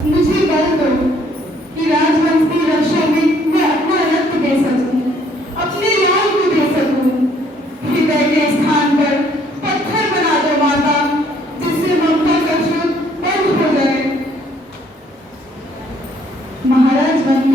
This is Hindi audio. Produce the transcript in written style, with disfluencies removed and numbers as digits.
मुझे बल दो कि राजवंश की रक्षा में मैं अपना रक्त दे सकूं, अपने लाल को दे सकूं। हृदय के स्थान पर पत्थर बना दो माता, जिससे ममता का स्रोत बंद हो जाए। महाराज वन